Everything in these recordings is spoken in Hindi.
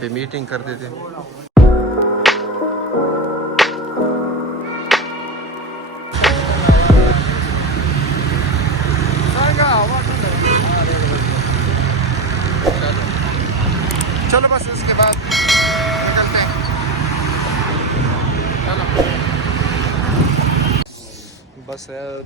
पे मीटिंग करते थे चलो बस उसके बाद निकलते हैं चलो बस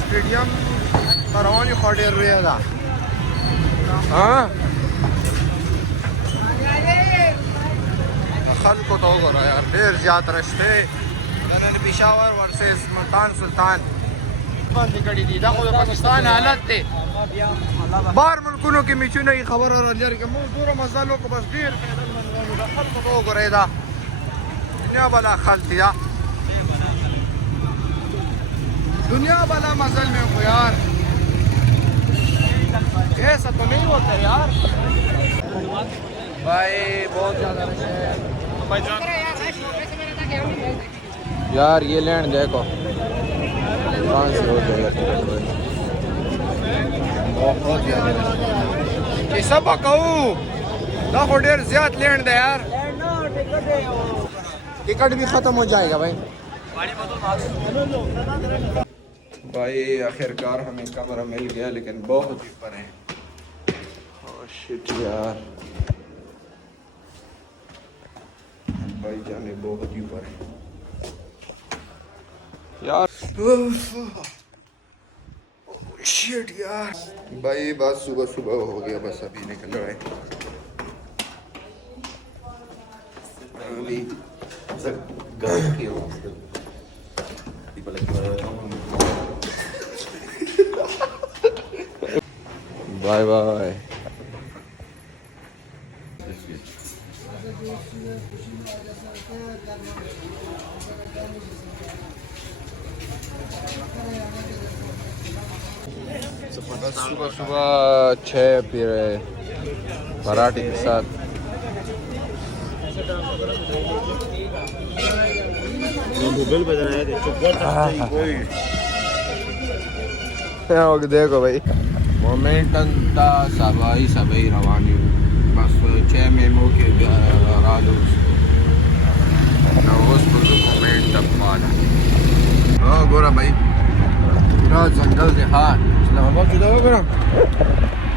स्टेडियम तरावनी खडेर रहेगा हाँ खल को तो होगा यार ढेर ज्यादा रश्ते पेशावर वर्सेस मुल्तान सुल्तान बंद कड़ी दी देखो पाकिस्तान हालत थे बाहर मुल्कों के मिचुने की खबर और अजर के मजदूर मसालों को बस ढेर खल को तो होगा रहेगा दुनिया वाला खल थी दुनिया वाला मजल में हो यार ऐसा तो नहीं होता यार भाई बहुत ज़्यादा रश है यार ये लैंड देखो कहाँ से हो जाएगा टिकट भाई बहुत ज़्यादा ये सब कहूँ ना डेर ज्यादा लैंड है यार टिकट भी ख़त्म हो जाएगा भाई भाई आखिरकार हमें कमरा मिल गया लेकिन बहुत ऊपर है ओह शिट यार भाई जाने बहुत ही ऊपर है यार शिट यार भाई बस सुबह सुबह हो गया बस अभी निकल रहा है अभी बाय बाय बस सुबह सुबह 6 पी रहे पराठे के साथ देखो भाई मोमेंटन था सबाई रवानी बस 6 मेमो के रालू मोमेंटम वाला हाँ गोरा भाई पूरा जंगल देहात इस्लामाबाद जुदा हो गया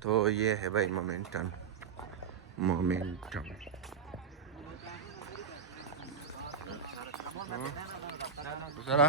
तो ये है भाई मोमेंटम जरा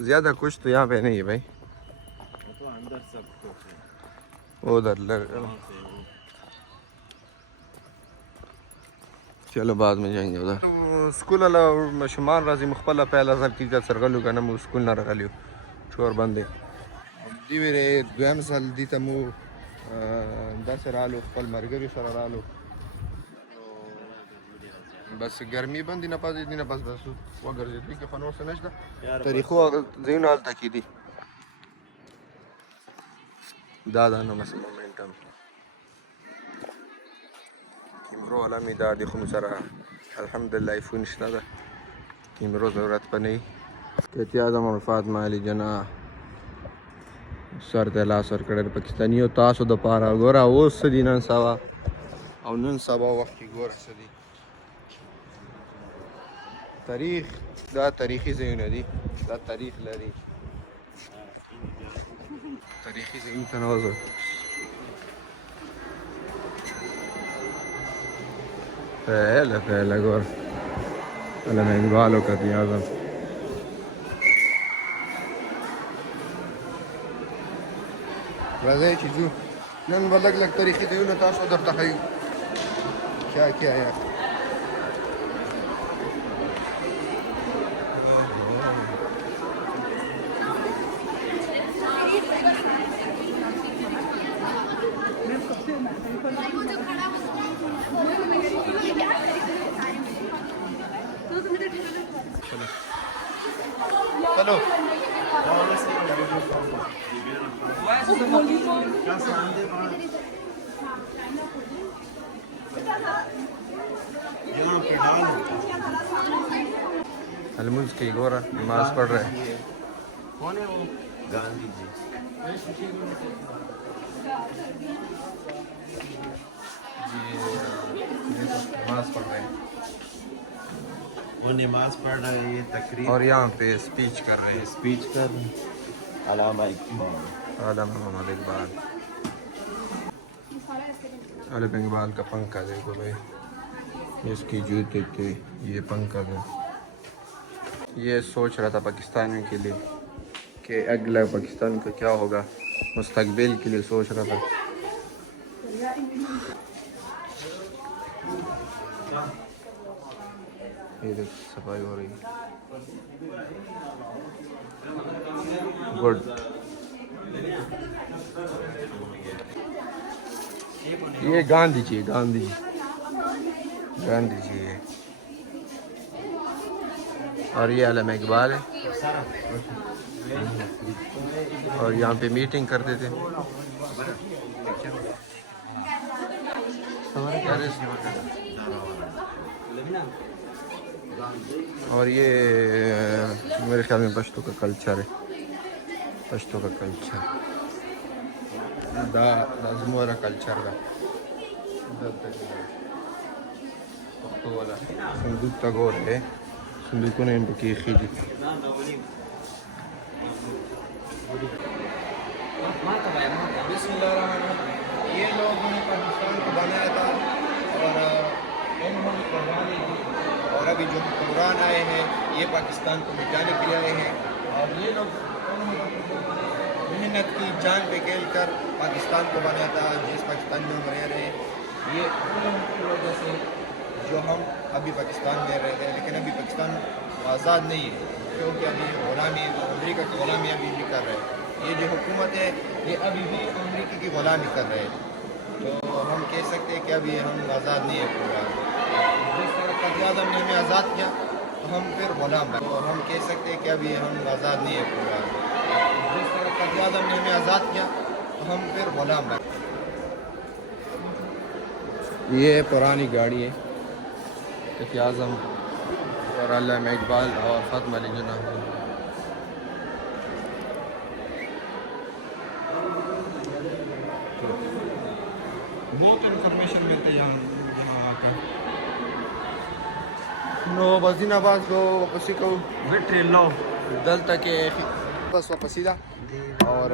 ज्यादा कुछ तो यहाँ पे नहीं है भाई उधर चलो बाद में जाएंगे उधर तो स्कूल वाला शुमार राजी मुखबला पहला सब की सरगलू का नमू स्कूल ना रखा लियो शोर बंदे दी मेरे दुआम साल दी तमु दस रालो पल मरगरी सर रालो बस गर्मी बंदी ना पास इतनी ना बस वो गर्मी थी कि फनोर से नशदा तारीखों ज़ीन हाल तक ही थी दादा ना मस मोमेंटम किमरो आलमी दादी खुमसरा अल्हम्दुलिल्लाह इफुन शनादा किमरो ज़रूरत पनी कहती आदम और फातिमा अली जना सर तला सर कड़े पाकिस्तानियों तासो द पारा गोरा वो सदी नन सवा और नन सवा वक्त की गोरा सदी तारीख दा तारीखी ज़मीन दी दा तारीख लरी तारीखी ज़मीन तनाज़ुर फैला गोर अल्लाह मैं इकबालों का दिया आज़म वैसे चीज़ों नन अलग अलग तारीखी ज़मीन तासो दर तख़य्युल क्या क्या यार चलो अलमुज की गोरा नमाज पढ़ रहे कौन है वो गांधी जी नमाज पढ़ रहे हैं वो नमाज पढ़ रहे हैं ये तकरीर और यहाँ पे स्पीच कर रहे हैं स्पीच कर रहे हैं अलामा इकबाल मोहम्मद इकबाल अलामा इकबाल का पंखा देखो भाई इसकी जूते थे ये पंखा था ये सोच रहा था पाकिस्तान के लिए कि अगला पाकिस्तान का क्या होगा मुस्तकबिल के लिए सोच रहा था ये देख सफाई हो रही है गुड। ये गांधी जी है। और ये आलम इकबाल है। और यहाँ पे मीटिंग करते थे। और ये मेरे ख्याल में पश्तो का कल्चर है। पश्तो का कल्चर दा ज़मोरा कल्चर का पश्तो वाला संदूक तगोर है। संदूकों ने इनको की खींची। ये लोगों ने पाकिस्तान को बनाया था और इन्होंने कुर्बानी दी। और अभी जो हुक्मरान आए हैं ये पाकिस्तान को मिटाने के लिए आए हैं। और ये लोग मेहनत की जान पे खेल कर पाकिस्तान को बनाया था जिस पाकिस्तान में हम रह रहे हैं। ये उन लोगों की वजह से जो हम अभी पाकिस्तान में रहते हैं, लेकिन अभी पाकिस्तान आज़ाद नहीं है क्योंकि अभी ग़ुलामी अमरीका की ग़ुलामी अभी भी कर रहे हैं। ये जो हुकूमत है ये अभी भी अमरीका की ग़ुलामी कर रहे हैं। तो हम कह सकते हैं कि अभी हम आज़ाद नहीं है पूरा। जिस तरह क़ायद-ए-आज़म ने हमें आज़ाद किया तो हम फिर ग़ुलाम बने। तो हम कह सकते हैं कि अभी हम आज़ाद नहीं है पूरा। जिस तरह क़ायद-ए-आज़म ने हमें आज़ाद किया तो हम फिर ग़ुलाम बने। ये पुरानी गाड़ी है क़ायद-ए-आज़म और अल्लामा इकबाल और फ़ातिमा अली जिन्ना। बहुत इन्फॉर्मेशन मिलते हैं यहाँ आकर। नो बजीना बाज दो वापसी को विट्री लो दलता के बस वापसी दा और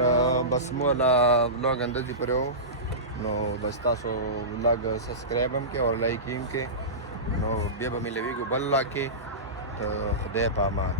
बस मोला व्लॉग अंदर दी पर हो नो बस तासो व्लॉग सब्सक्राइब हम के और लाइक हम के नो बेबा मिले भी को बल्ला के खुदा पामान।